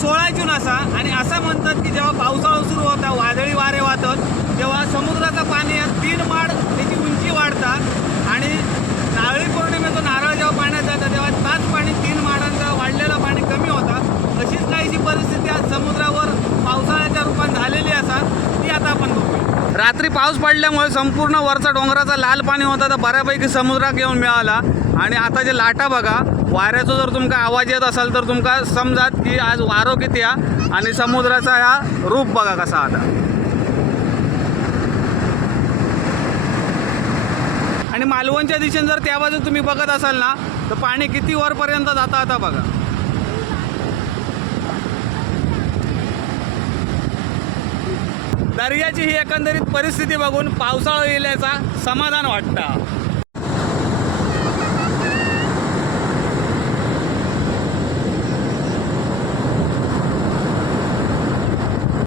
16 जून असा आणि असं म्हणतात की जेव्हा पावसाळा सुरू होता, वादळी वारे वाहतात, तेव्हा समुद्राचं पाणी 3 माड त्याची उंची वाढतात आणि नारळी पौर्णिमेचं नारळ जेव्हा पाण्यात जातं तेव्हा ताच पाणी 3 माडांचं वाढलेलं पाणी कमी होतं. अशीच काहीशी परिस्थिती आज समुद्रावर पावसाळ्याच्या रूपात झालेली असा ती आता आपण बघूया. रात्री पाऊस पडल्यामुळे संपूर्ण वरचा डोंगराचा लाल पाणी होता तर बऱ्यापैकी समुद्रात येऊन मिळाला. आणि आता जे लाटा बघा, वाऱ्याचा जर तुमका आवाज येत असेल तर तुमका समजात की आज वारो किती आहे आणि समुद्राचा हा रूप बघा कसा आता. आणि मालवणच्या दिशेने जर त्या बाजू तुम्ही बघत असाल ना तर पाणी किती वरपर्यंत जातं आता बघा. दर्याची ही एकंदरीत परिस्थिती बघून पावसाळा येण्याचा समाधान वाटतं.